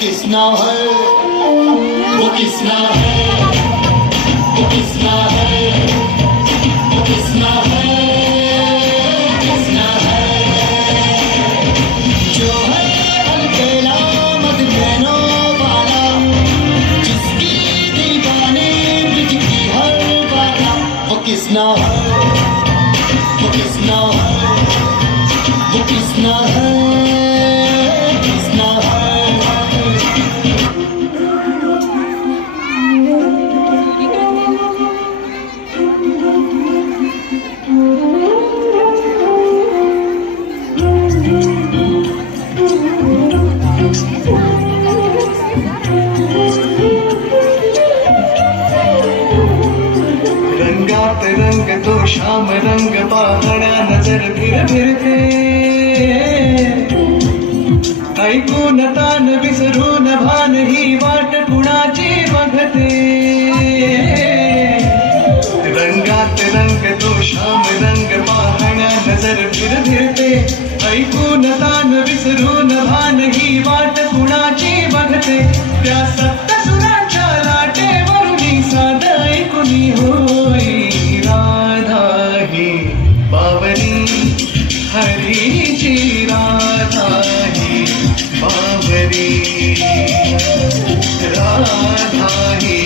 किसना है, वो किसना है, वो किसना है, वो किसना है, किसना है, जो है अलबेला मदनों वाला, जिसकी दीवाने ब्रिज की हर बाला, वो किसना है, वो किसना है, वो किसना है, किसना है। रंगात रंग तो श्याम रंग पाहण्या नजर फिरते ऐकून तान विसरून भान ही वाट कुणाची बघते रंगात रंग तो श्याम रंग पाहण्या नजर फिरते ऐकून तान विसरून भान ही वाट कुणाची बघते त्या सप्त सुराच्या लाटेवरून साध ऐकुनी होई राधा ही बावरी हरीची राधा ही बावरी राधा ही